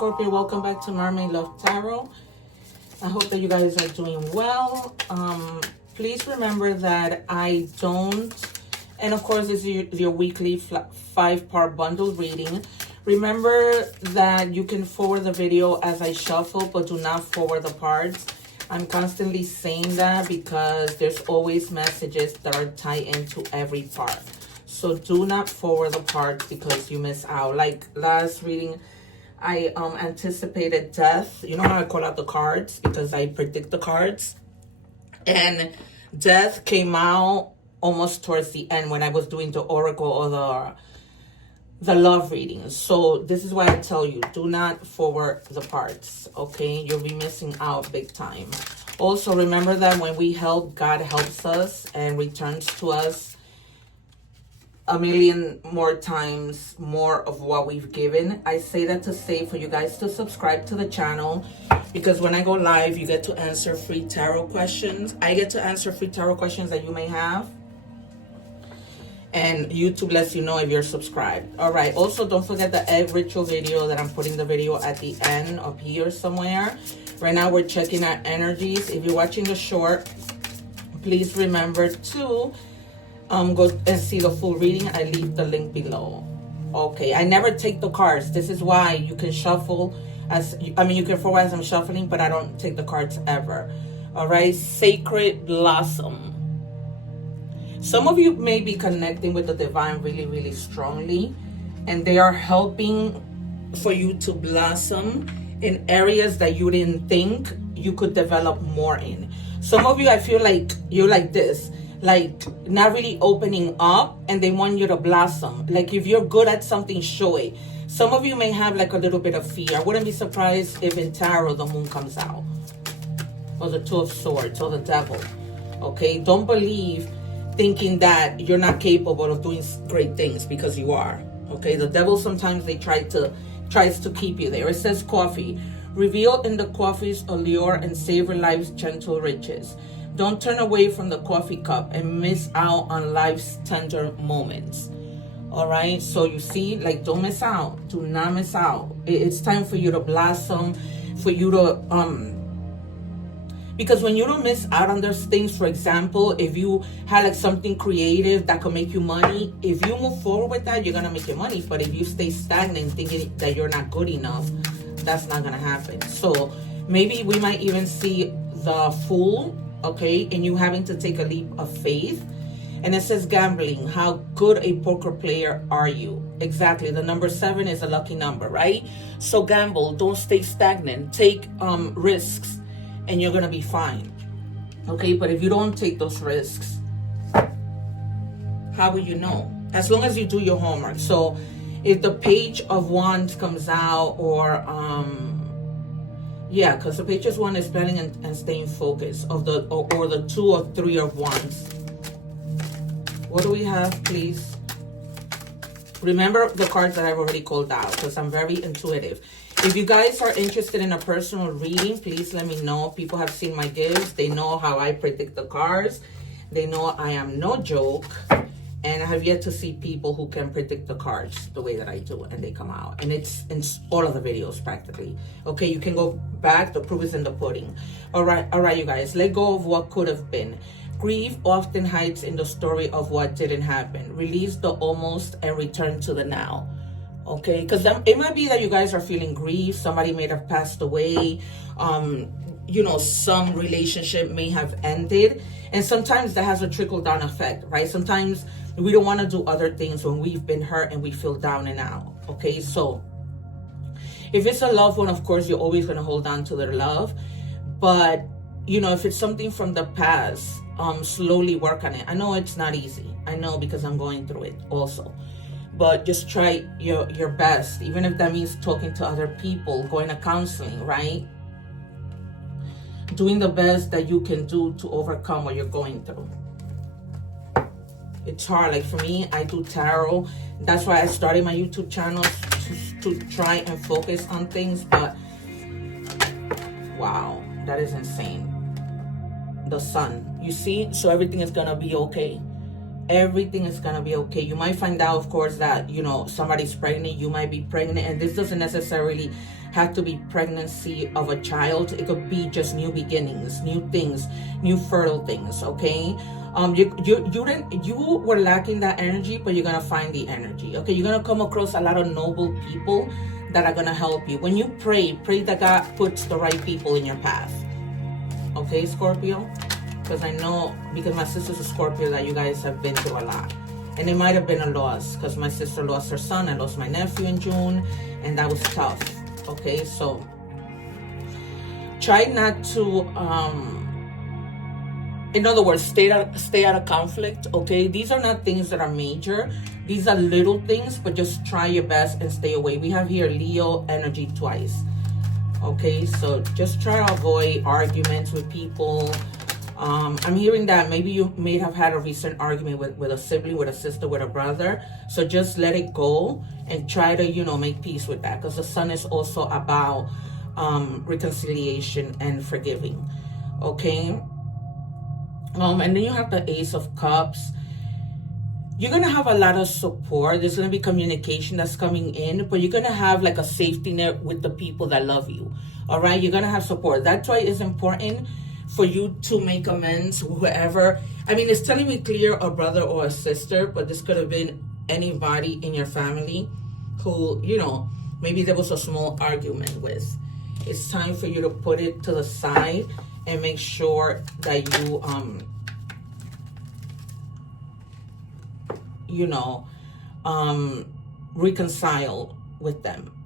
Scorpio, welcome back to Mermaid Love Tarot. I hope that you guys are doing well. Please remember that I don't, and of course this is your weekly 5-part bundle reading. Remember that you can forward the video as I shuffle, but do not forward the parts. I'm constantly saying that because there's always messages that are tied into every part. So do not forward the parts because you miss out. Like last reading, I anticipated death. You know how I call out the cards because I predict the cards, and death came out almost towards the end when I was doing the oracle or the love readings. So this is why I tell you, do not forward the parts, okay? You'll be missing out big time. Also remember that when we help, God helps us and returns to us a million more times more of what we've given. I say that to say for you guys to subscribe to the channel, because when I go live, you get to answer free tarot questions. I get to answer free tarot questions that you may have, and YouTube lets you know if you're subscribed. All right, also don't forget the egg ritual video that I'm putting the video at the end up here somewhere. Right now we're checking our energies. If you're watching the short, please remember to go and see the full reading. I leave the link below. Okay, I never take the cards. This is why you can shuffle you can forward as I'm shuffling, but I don't take the cards ever. All right, Sacred Blossom. Some of you may be connecting with the divine really, really strongly, and they are helping for you to blossom in areas that you didn't think you could develop more in. Some of you, I feel like you're like this, like not really opening up, and they want you to blossom. Like if you're good at something, show it. Some of you may have like a little bit of fear. I wouldn't be surprised if in tarot the moon comes out, or the Two of Swords, or the devil. Okay, don't believe thinking that you're not capable of doing great things, because you are. Okay, the devil sometimes tries to keep you there. It says coffee. Reveal in the coffee's allure and savor life's gentle riches. Don't turn away from the coffee cup and miss out on life's tender moments. All right, so you see, like, don't miss out. Do not miss out. It's time for you to blossom, for you to because when you don't miss out on those things, for example, if you had like something creative that could make you money, if you move forward with that, you're gonna make your money. But if you stay stagnant thinking that you're not good enough, that's not gonna happen. So maybe we might even see the Fool, okay, and you having to take a leap of faith. And it says gambling. How good a poker player are you? Exactly. The number 7 is a lucky number, right? So gamble. Don't stay stagnant. Take risks, and you're gonna be fine. Okay, but if you don't take those risks, how will you know? As long as you do your homework. So if the Page of Wands comes out, or yeah, because the Page of Wands is planning and staying focused, of the or the 2 or 3 of Wands. What do we have, please? Remember the cards that I've already called out, because I'm very intuitive. If you guys are interested in a personal reading, please let me know. People have seen my gifts. They know how I predict the cards. They know I am no joke. And I have yet to see people who can predict the cards the way that I do, and they come out. And it's in all of the videos practically. Okay, you can go back. The proof is in the pudding. All right, you guys. Let go of what could have been. Grief often hides in the story of what didn't happen. Release the almost and return to the now. Okay, because it might be that you guys are feeling grief. Somebody may have passed away. You know, some relationship may have ended. And sometimes that has a trickle-down effect, right? Sometimes we don't want to do other things when we've been hurt and we feel down and out. Okay, so if it's a loved one, of course, you're always going to hold on to their love. But, you know, if it's something from the past, slowly work on it. I know it's not easy. I know, because I'm going through it also. But just try your best, even if that means talking to other people, going to counseling, right? Doing the best that you can do to overcome what you're going through. It's hard. Like for me, I do tarot. That's why I started my YouTube channel, to try and focus on things. But wow, that is insane. The Sun, you see? So everything is gonna be okay. everything is gonna be okay. You might find out, of course, that, you know, somebody's pregnant. You might be pregnant, and this doesn't necessarily have to be pregnancy of a child. It could be just new beginnings, new things, new fertile things. Okay. You were lacking that energy, but you're gonna find the energy. Okay. You're gonna come across a lot of noble people that are gonna help you. When you pray that God puts the right people in your path. Okay, Scorpio. Because I know, because my sister's a Scorpio, that you guys have been through a lot. And it might have been a loss, because my sister lost her son. I lost my nephew in June, and that was tough. Okay, so try not to, in other words, stay out of conflict. Okay, these are not things that are major. These are little things, but just try your best and stay away. We have here Leo energy twice. Okay, so just try to avoid arguments with people. I'm hearing that maybe you may have had a recent argument with a sibling, with a sister, with a brother. So just let it go and try to, you know, make peace with that. Because the sun is also about reconciliation and forgiving. Okay. And then you have the Ace of Cups. You're going to have a lot of support. There's going to be communication that's coming in. But you're going to have like a safety net with the people that love you. All right. You're going to have support. That's why it's important for you to make amends, whoever. I mean, it's telling me clear a brother or a sister, but this could have been anybody in your family who, you know, maybe there was a small argument with. It's time for you to put it to the side and make sure that you, you know, reconcile with them.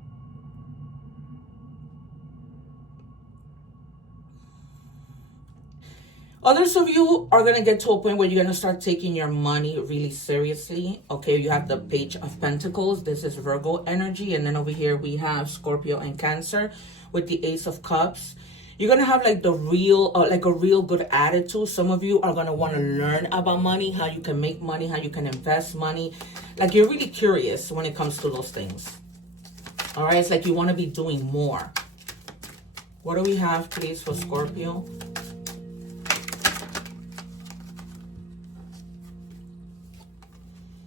Others of you are going to get to a point where you're going to start taking your money really seriously. Okay, you have the Page of Pentacles. This is Virgo energy. And then over here we have Scorpio and Cancer with the Ace of Cups. You're going to have like the real, like a real good attitude. Some of you are going to want to learn about money, how you can make money, how you can invest money. Like you're really curious when it comes to those things. All right, it's like you want to be doing more. What do we have, please, for Scorpio?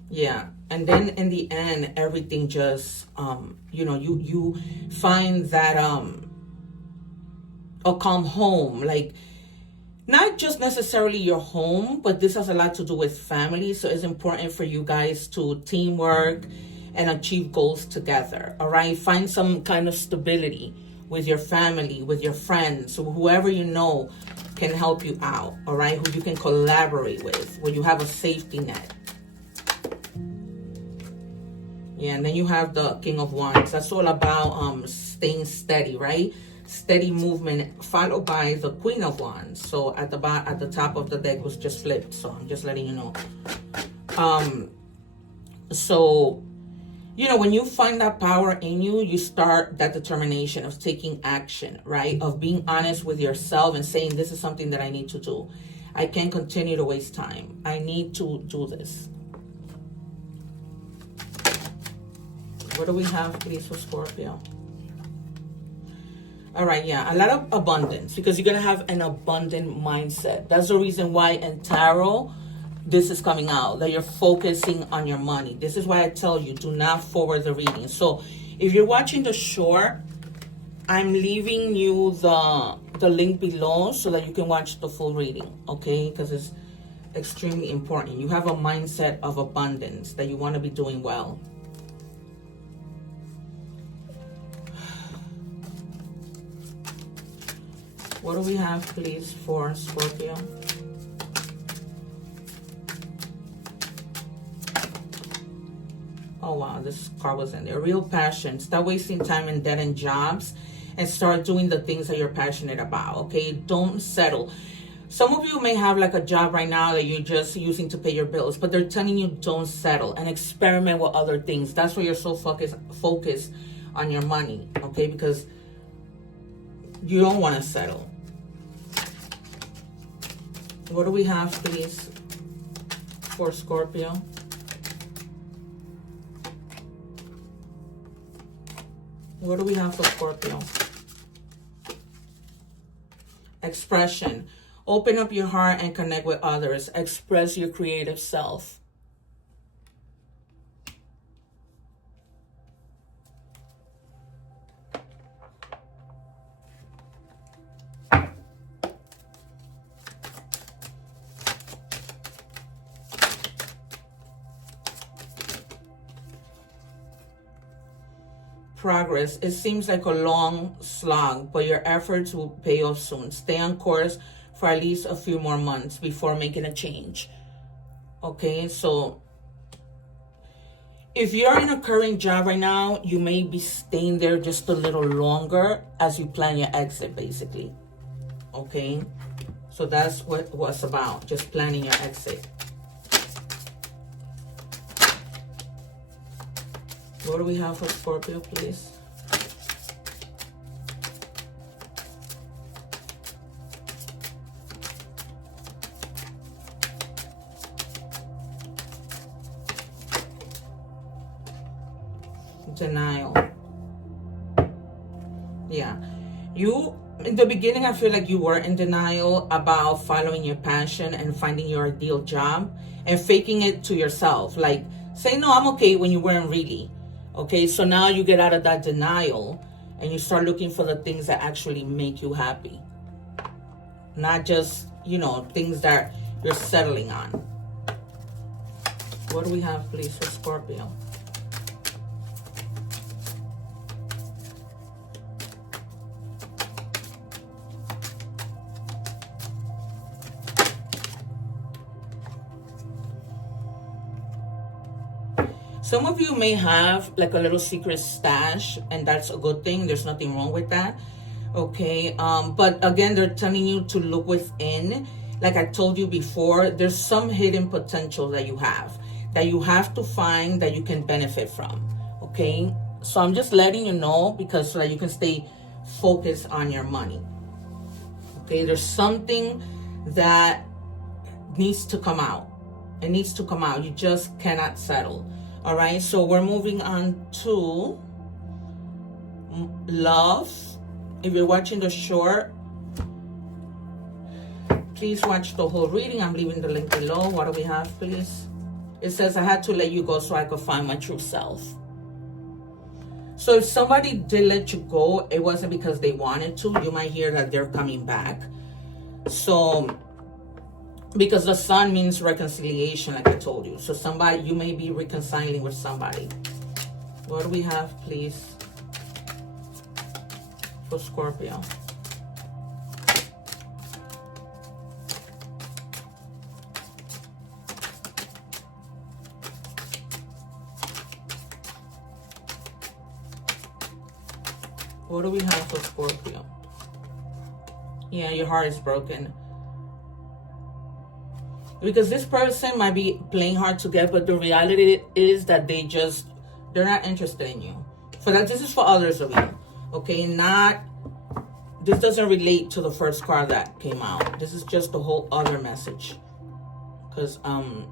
Yeah, and then in the end, everything just, you know, you find that a calm home, like not just necessarily your home, but this has a lot to do with family. So it's important for you guys to teamwork and achieve goals together. All right, find some kind of stability with your family, with your friends, whoever you know can help you out. All right, who you can collaborate with, where you have a safety net. Yeah, and then you have the King of Wands. That's all about staying steady, right? Steady movement, followed by the Queen of Wands. So at the top of the deck was just flipped. So I'm just letting you know. So, you know, when you find that power in you, you start that determination of taking action, right? Of being honest with yourself and saying, this is something that I need to do. I can't continue to waste time. I need to do this. What do we have, please, for Scorpio? All right, yeah, a lot of abundance, because you're going to have an abundant mindset. That's the reason why in tarot, this is coming out, that you're focusing on your money. This is why I tell you, do not forward the reading. So if you're watching the short, I'm leaving you the link below so that you can watch the full reading, okay? Because it's extremely important. You have a mindset of abundance, that you want to be doing well. What do we have, please, for Scorpio? Oh, wow, this card was in there. Real passion. Stop wasting time in dead-end jobs and start doing the things that you're passionate about, okay? Don't settle. Some of you may have like a job right now that you're just using to pay your bills, but they're telling you don't settle and experiment with other things. That's why you're so focused on your money, okay? Because you don't want to settle. What do we have, please, for Scorpio? What do we have for Scorpio? Expression. Open up your heart and connect with others. Express your creative self. progress. It seems like a long slog, but your efforts will pay off soon. Stay on course for at least a few more months before making a change. Okay, so if you're in a current job right now, you may be staying there just a little longer as you plan your exit, basically. Okay, so that's what it's about, just planning your exit. What do we have for Scorpio, please? Denial. Yeah, you in the beginning, I feel like you were in denial about following your passion and finding your ideal job and faking it to yourself, like say no, I'm okay, when you weren't really. Okay, so now you get out of that denial and you start looking for the things that actually make you happy, not just, you know, things that you're settling on. What do we have, please, for Scorpio? Some of you may have like a little secret stash, and that's a good thing. There's nothing wrong with that. Okay, but again, they're telling you to look within. Like I told you before, there's some hidden potential that you have to find, that you can benefit from. Okay, so I'm just letting you know, because so that you can stay focused on your money. Okay, there's something that needs to come out. It needs to come out. You just cannot settle. All right, so we're moving on to love. If you're watching the short, please watch the whole reading. I'm leaving the link below. What do we have, please? It says, I had to let you go so I could find my true self. So if somebody did let you go, it wasn't because they wanted to. You might hear that they're coming back. So because the sun means reconciliation, like I told you. So somebody, you may be reconciling with somebody. What do we have, please, for Scorpio? What do we have for Scorpio? Yeah, your heart is broken. Because this person might be playing hard to get, but the reality is that they're not interested in you. For that, this is for others of you. Okay, this doesn't relate to the first card that came out. This is just the whole other message. Because I'm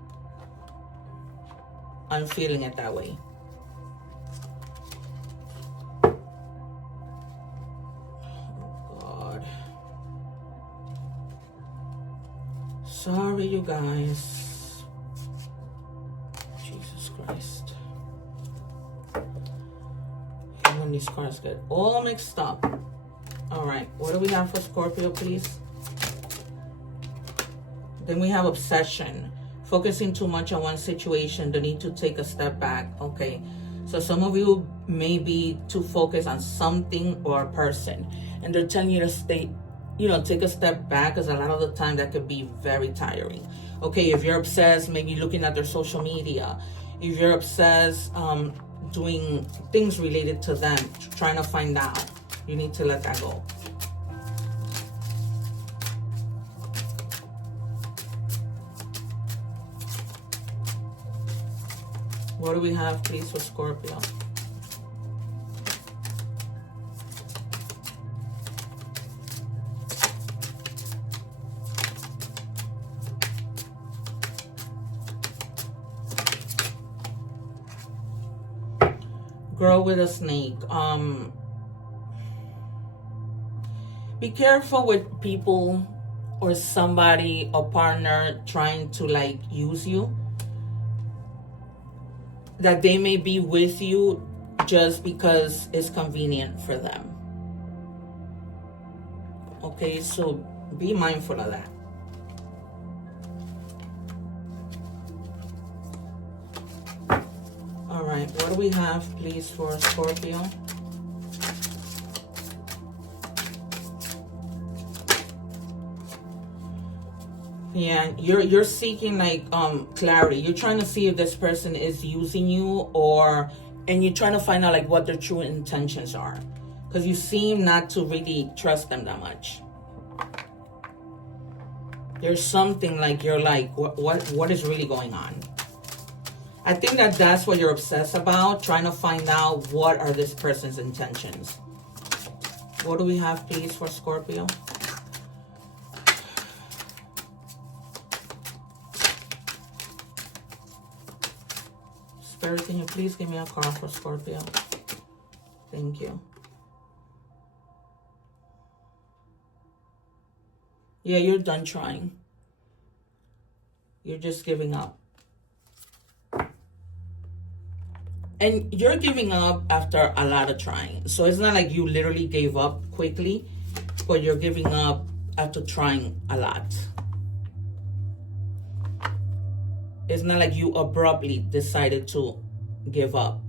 feeling it that way. Sorry, you guys. Jesus Christ. And when these cards get all mixed up. All right, what do we have for Scorpio, please? Then we have obsession. Focusing too much on one situation, the need to take a step back. Okay, so some of you may be too focused on something or a person, and they're telling you to stay, take a step back, because a lot of the time that could be very tiring. Okay, if you're obsessed, maybe looking at their social media. If you're obsessed, doing things related to them, trying to find out, you need to let that go. What do we have, please, for Scorpio? Grow with a snake. Be careful with people or somebody, a partner, trying to use you. That they may be with you just because it's convenient for them. Okay, so be mindful of that. All right, what do we have, please, for Scorpio? Yeah, you're seeking like clarity. You're trying to see if this person is using you, and you're trying to find out like what their true intentions are, because you seem not to really trust them that much. There's something like you're like, what is really going on? I think that's what you're obsessed about, trying to find out what are this person's intentions. What do we have, please, for Scorpio? Spirit, can you please give me a card for Scorpio? Thank you. Yeah, you're done trying. You're just giving up. And you're giving up after a lot of trying. So it's not like you literally gave up quickly, but you're giving up after trying a lot. It's not like you abruptly decided to give up.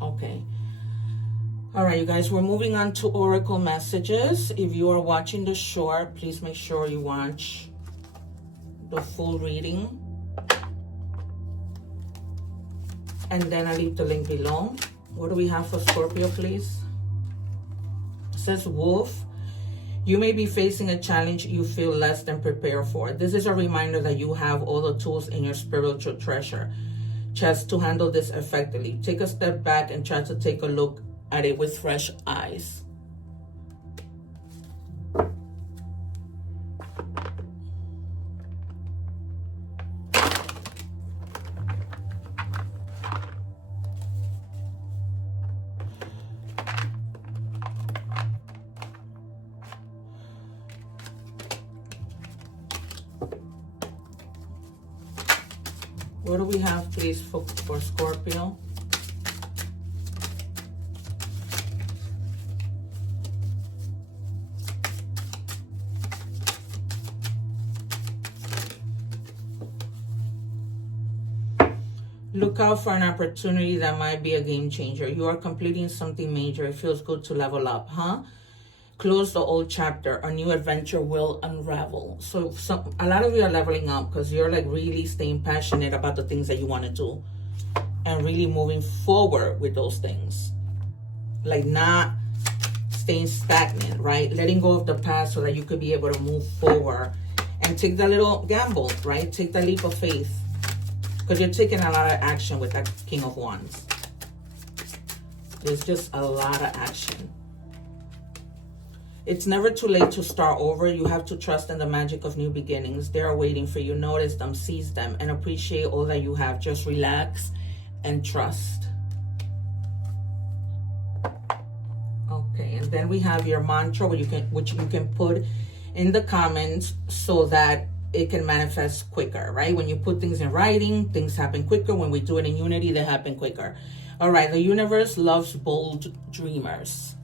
Okay. All right, you guys, we're moving on to oracle messages. If you are watching the short, please make sure you watch the full reading. And then I'll leave the link below. What do we have for Scorpio, please? It says wolf. You may be facing a challenge you feel less than prepared for. This is a reminder that you have all the tools in your spiritual treasure chest to handle this effectively. Take a step back and try to take a look at it with fresh eyes. What do we have, please, for Scorpio? Look out for an opportunity that might be a game changer. You are completing something major. It feels good to level up, huh? Close the old chapter. A new adventure will unravel. So a lot of you are leveling up because you're like really staying passionate about the things that you want to do and really moving forward with those things. Like not staying stagnant, right? Letting go of the past so that you could be able to move forward and take that little gamble, right? Take that leap of faith, because you're taking a lot of action with that King of Wands. There's just a lot of action. It's never too late to start over. You have to trust in the magic of new beginnings. They are waiting for you. Notice them, seize them, and appreciate all that you have. Just relax and trust. Okay, and then we have your mantra, which you can put in the comments so that it can manifest quicker, right? When you put things in writing, things happen quicker. When we do it in unity, they happen quicker. All right, the universe loves bold dreamers.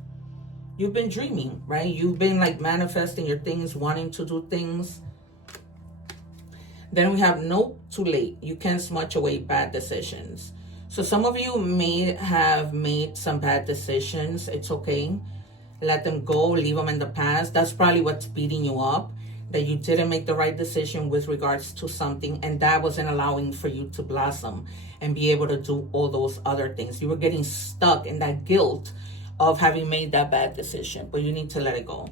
You've been dreaming, right? You've been like manifesting your things, wanting to do things. Then we have no too late. You can't smudge away bad decisions. So some of you may have made some bad decisions. It's okay. Let them go, leave them in the past. That's probably what's beating you up, that you didn't make the right decision with regards to something, and that wasn't allowing for you to blossom and be able to do all those other things. You were getting stuck in that guilt of having made that bad decision, but you need to let it go.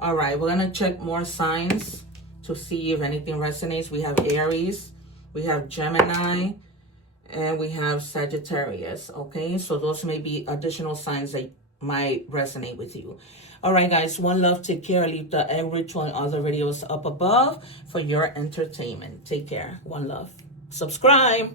All right, we're gonna check more signs to see if anything resonates. We have Aries, we have Gemini, and we have Sagittarius. Okay, so those may be additional signs that might resonate with you. All right, guys, one love. Take care. I'll leave the egg ritual and other videos up above for your entertainment. Take care. One love. Subscribe.